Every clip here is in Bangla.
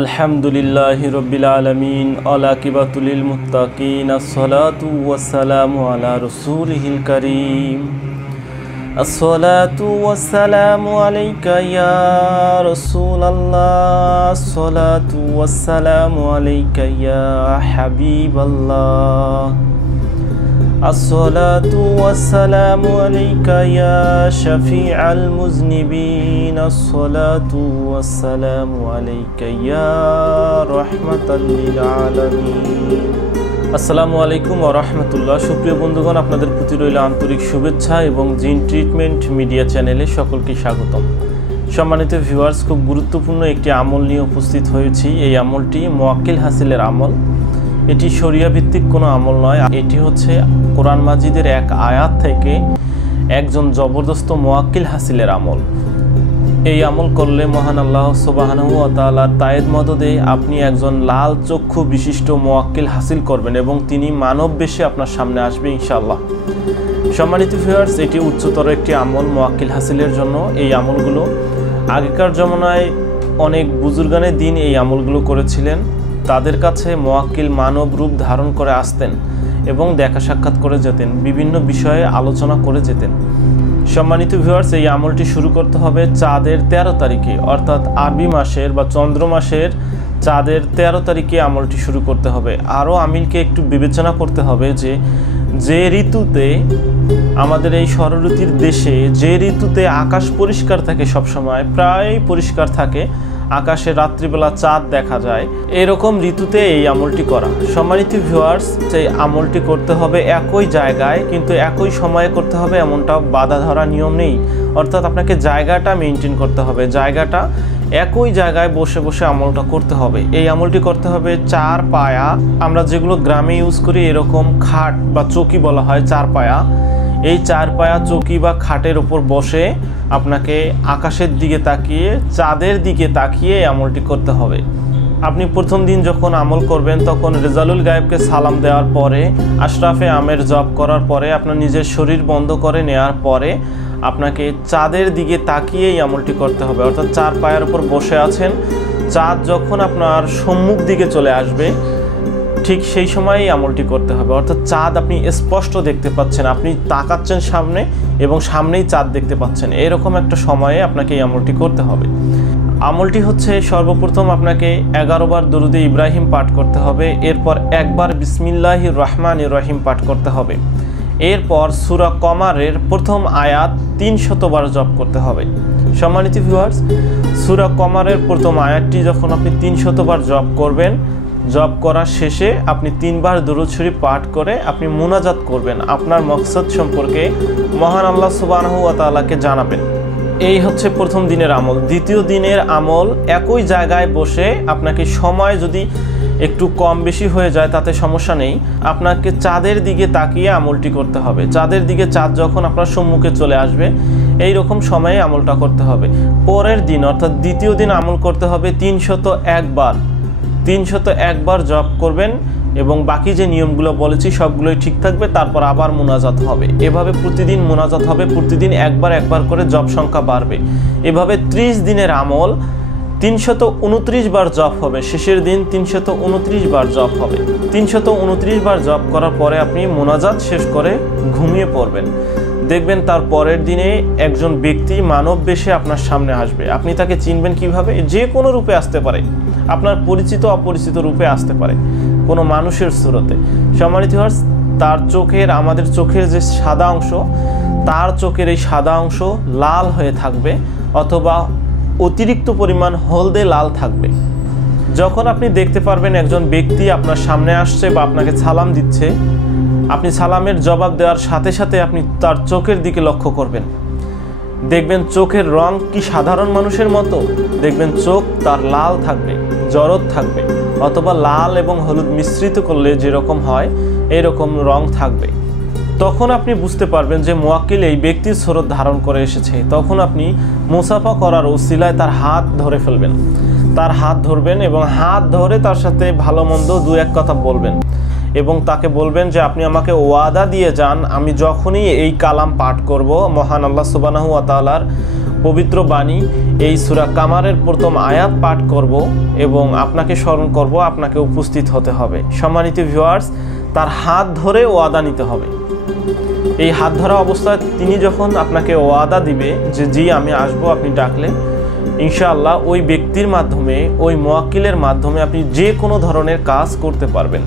আলহামদুলিল্লাহি রাব্বিল আলামিন আল-আকিবাতুল লিল মুত্তাকিন আসসালাতু ওয়াসসালামু আলা রাসূলিহিল কারীম আসসালাতু ওয়াসসালামু আলাইকা ইয়া রাসূলাল্লাহ আসসালাতু ওয়াসসালামু আলাইকা ইয়া হাবিবাল্লাহ আসসালাতু ওয়াসসালামু আলাইকা ইয়া শাফিআল মুযনিবিন আসসালাতু ওয়াসসালামু আলাইকা ইয়া রাহমাতাল লিল আলামিন। আসসালামু আলাইকুম ওয়া রাহমাতুল্লাহ। সুপ্রিয় বন্ধুগণ, আপনাদের প্রতি রইল আন্তরিক শুভেচ্ছা এবং জিন ট্রিটমেন্ট মিডিয়া চ্যানেলে সকলকে স্বাগতম। সম্মানিত ভিউয়ার্স, খুব গুরুত্বপূর্ণ একটি আমল নিয়ে উপস্থিত হয়েছি। এই আমলটি মুওয়াক্কিল হাসিলের আমল। এটি শরিয়া ভিত্তিক কোনো আমল নয়, এটি হচ্ছে কোরআন মাজিদের এক আয়াত থেকে একজন জবরদস্ত মুওয়াক্কিল হাসিলের আমল। এই আমল করলে মহান আল্লাহ সুবহানাহু ওয়া তাআলার তায়েদ মদদে আপনি একজন লাল চক্ষু বিশিষ্ট মুওয়াক্কিল হাসিল করবেন এবং তিনি মানব বেশে আপনার সামনে আসবে ইনশাআল্লাহ। সম্মানিত ভিউয়ার্স, এটি উচ্চতর একটি আমল মুওয়াক্কিল হাসিলের জন্য। এই আমলগুলো আগেকার জমানায় অনেক বুজুর্গানের দিন এই আমলগুলো করেছিলেন। তাদের কাছে মুওয়াক্কিল মানব রূপ ধারণ করে আসতেন এবং দেখা সাক্ষাৎ করে যেতেন, বিভিন্ন বিষয়ে আলোচনা করে যেতেন। সম্মানিত ভিউয়ার্স, এই আমলটি শুরু করতে হবে চাঁদের 13 তারিখে, অর্থাৎ আরবি মাসের বা চন্দ্র মাসের চাঁদের 13 তারিখে আমলটি শুরু করতে হবে। আরও আমিলকে একটু বিবেচনা করতে হবে যে ঋতুতে আমাদের এই ষড়ঋতুর দেশে যে ঋতুতে আকাশ পরিষ্কার থাকে, সবসময় প্রায় পরিষ্কার থাকে, আকাশে রাত্রিবেলা চাঁদ দেখা যায়, এরকম ঋতুতে এই আমলটি করা। সম্মানিত ভিউয়ার্স, এই আমলটি করতে হবে একই জায়গায়, কিন্তু একই সময়ে করতে হবে এমনটা বাধা ধরা নিয়ম নেই। অর্থাৎ আপনাকে জায়গাটা মেনটেন করতে হবে, জায়গাটা একই জায়গায় বসে বসে আমলটা করতে হবে। এই আমলটি করতে হবে 4 পায়া, আমরা যেগুলো গ্রামে ইউজ করি এরকম খাট বা চৌকি বলা হয় 4 পায়া। এই 4 পায়া চৌকি বা খাটের উপর বসে আপনাকে আকাশের দিকে তাকিয়ে, চাঁদের দিকে তাকিয়ে আমলটি করতে হবে। আপনি প্রথম দিন যখন আমল করবেন তখন রেজালুল গায়েবকে সালাম দেওয়ার পরে, আশরাফে আমের জপ করার পরে, আপনার নিজের শরীর বন্ধ করে নেওয়ার পরে আপনাকে চাঁদের দিকে তাকিয়ে এই আমলটি করতে হবে। অর্থাৎ 4 পায়ের উপর বসে আছেন, চাঁদ যখন আপনার সম্মুখ দিকে চলে আসবে ঠিক সেই সময়ই আমলটি করতে হবে। অর্থাৎ চাঁদ আপনি স্পষ্ট দেখতে পাচ্ছেন, আপনি তাকাচ্ছেন সামনে এবং সামনেই চাঁদ দেখতে পাচ্ছেন, এরকম একটা সময়ে আপনাকে এই আমলটি করতে হবে। আমলটি হচ্ছে সর্বপ্রথম আপনাকে 11 বার দরুদে ইব্রাহিম পাঠ করতে হবে, এরপর একবার বিসমিল্লাহির রহমানির রহিম পাঠ করতে হবে, এরপর সূরা কমারের প্রথম আয়াত 300 বার জপ করতে হবে। সম্মানিত ভিউয়ার্স, সূরা কমারের প্রথম আয়াতটি যখন আপনি 300 বার জপ করবেন, জপ করার শেষে আপনি 3 বার দরুদ শরীফ পাঠ করে আপনি মুনাজাত করবেন, আপনার মকসদ সম্পর্কে মহান আল্লাহ সুবহানাহু ওয়া তাআলাকে জানাবেন। এই হচ্ছে প্রথম দিনের আমল। দ্বিতীয় দিনের আমল একই জায়গায় বসে, আপনাকে সময় যদি একটু কম বেশি হয়ে যায় তাতে সমস্যা নেই, আপনাকে চাঁদের দিকে তাকিয়ে আমলটি করতে হবে। চাঁদের দিকে চাঁদ যখন আপনার সম্মুখে চলে আসবে এই রকম সময়ে আমলটা করতে হবে। পরের দিন অর্থাৎ দ্বিতীয় দিন আমল করতে হবে 301 বার। 301 বার জপ করবেন এবং বাকি যে নিয়মগুলো বলেছি সবগুলোই ঠিক থাকবে, তারপর আবার মুনাজাত হবে। এভাবে প্রতিদিন মুনাজাত হবে, প্রতিদিন একবার করে জপ সংখ্যা বাড়বে। এভাবে 30 দিনের আমল 329 বার জপ হবে, শেষের দিন 329 বার জপ হবে। 329 বার জপ করার পরে আপনি মুনাজাত শেষ করে ঘুমিয়ে পড়বেন। দেখবেন তার পরের দিনে একজন ব্যক্তি মানব বেশে আপনার সামনে আসবে। আপনি তাকে চিনবেন কিভাবে? যে কোনো রূপে আসতে পারে, আপনার পরিচিত অপরিচিত রূপে আসতে পারে, কোনো মানুষের সুরতে। সম্মানিত ভিউয়ার্স, তার চোখের, আমাদের চোখের যে সাদা অংশ, তার চোখের এই সাদা অংশ লাল হয়ে থাকবে অথবা অতিরিক্ত পরিমাণ হলদে লাল থাকবে। যখন আপনি দেখতে পারবেন একজন ব্যক্তি আপনার সামনে আসছে বা আপনাকে সালাম দিচ্ছে, আপনি সালামের জবাব দেওয়ার সাথে সাথে আপনি তার চোখের দিকে লক্ষ্য করবেন। দেখবেন চোখের রং কি সাধারণ মানুষের মতো? দেখবেন চোখ তার লাল থাকবে, জরদ থাকবে, অথবা লাল এবং হলুদ মিশ্রিত করলে যেরকম হয় এরকম রং থাকবে। তখন আপনি বুঝতে পারবেন যে মুওয়াক্কিল এই ব্যক্তির সুরত ধারণ করে এসেছে। তখন আপনি মুসাফা করার ওসিলায় তার হাত ধরে ফেলবেন, তার হাত ধরবেন এবং হাত ধরে তার সাথে ভালো মন্দ 2-1 কথা বলবেন এবং তাকে বলবেন যে আপনি আমাকে ওয়াদা দিয়ে যান, আমি যখনই এই কালাম পাঠ করব, মহান আল্লাহ সুবহানাহু ওয়া তাআলার পবিত্র বাণী এই সূরা কামারের প্রথম আয়াত পাঠ করব এবং আপনাকে স্মরণ করব, আপনাকে উপস্থিত হতে হবে। সম্মানিত ভিউয়ার্স, তার হাত ধরে ওয়াদা নিতে হবে। এই হাত ধরা অবস্থায় তিনি যখন আপনাকে ওয়াদা দিবে যে জি আমি আসবো, আপনি ডাকলে ইনশাআল্লাহ ওই ব্যক্তির মাধ্যমে, ওই মুয়াক্কিলের মাধ্যমে আপনি যে কোনো ধরনের কাজ করতে পারবেন।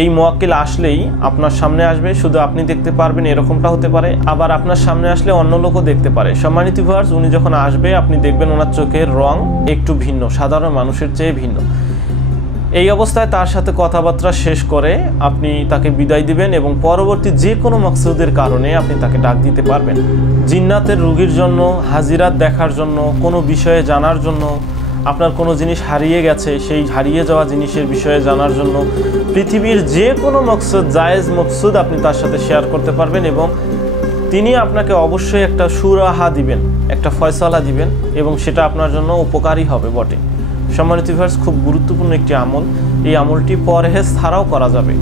এই মুয়াক্কিল আসলেই আপনার সামনে আসবে, শুধু আপনি দেখতে পারবেন এরকমটা হতে পারে, আবার আপনার সামনে আসলে অন্য লোকও দেখতে পারে। সম্মানিত ভিউয়ার্স, উনি যখন আসবে আপনি দেখবেন ওনার চোখের রং একটু ভিন্ন, সাধারণ মানুষের চেয়ে ভিন্ন। এই অবস্থায় তার সাথে কথাবার্তা শেষ করে আপনি তাকে বিদায় দিবেন এবং পরবর্তী যে কোনো মাকসুদের কারণে আপনি তাকে ডাক দিতে পারবেন। জিন্নাতের রোগীর জন্য, হাজিরাত দেখার জন্য, কোনো বিষয়ে জানার জন্য, আপনার কোনো জিনিস হারিয়ে গেছে সেই হারিয়ে যাওয়া জিনিসের বিষয়ে জানার জন্য, পৃথিবীর যে কোনো মকসুদ, জায়েজ মকসুদ আপনি তার সাথে শেয়ার করতে পারবেন এবং তিনি আপনাকে অবশ্যই একটা সুরাহা দিবেন, একটা ফয়সালা দিবেন এবং সেটা আপনার জন্য উপকারী হবে বটে। সম্মানিত ভিউয়ার্স, খুব গুরুত্বপূর্ণ একটি আমল। এই আমলটি পরহেজ ছাড়াও করা যাবে।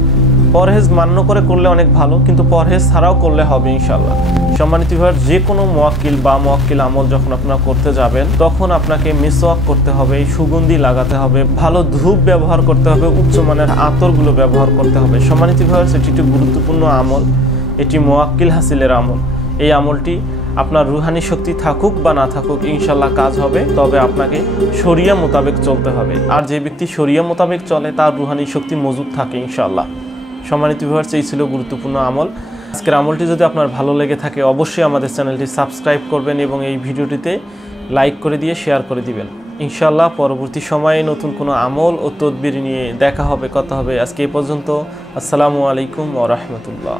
পরহেজ মান্য করে করলে অনেক ভালো, কিন্তু পরহেজ ছাড়াও করলে হবে ইনশাআল্লাহ। সম্মানিত ভিউয়ার্স, যে কোনো মুয়াক্কিল বা মুয়াক্কিল আমল যখন আপনারা করতে যাবেন তখন আপনাকে মিসওয়াক করতে হবে, সুগন্ধি লাগাতে হবে, ভালো ধূপ ব্যবহার করতে হবে, উচ্চমানের আতরগুলো ব্যবহার করতে হবে। সম্মানিত ভিউয়ার্স, এটি একটি গুরুত্বপূর্ণ আমল, এটি মুয়াক্কিল হাসিলের আমল। এই আমলটি আপনার রুহানি শক্তি থাকুক বা না থাকুক ইনশাল্লাহ কাজ হবে, তবে আপনাকে শরিয়া মোতাবেক চলতে হবে। আর যে ব্যক্তি শরিয়া মোতাবেক চলে তার রুহানি শক্তি মজুদ থাকে ইনশাল্লাহ। সম্মানিত ভিউয়ার্স, এই ছিল গুরুত্বপূর্ণ আমল। আজকের আমলটি যদি আপনার ভালো লেগে থাকে অবশ্যই আমাদের চ্যানেলটি সাবস্ক্রাইব করবেন এবং এই ভিডিওটিতে লাইক করে দিয়ে শেয়ার করে দিবেন। ইনশাল্লাহ পরবর্তী সময়ে নতুন কোনো আমল ও তদবির নিয়ে দেখা হবে, কথা হবে। আজকে এই পর্যন্ত। আসসালামু আলাইকুম ওয়া রাহমাতুল্লাহ।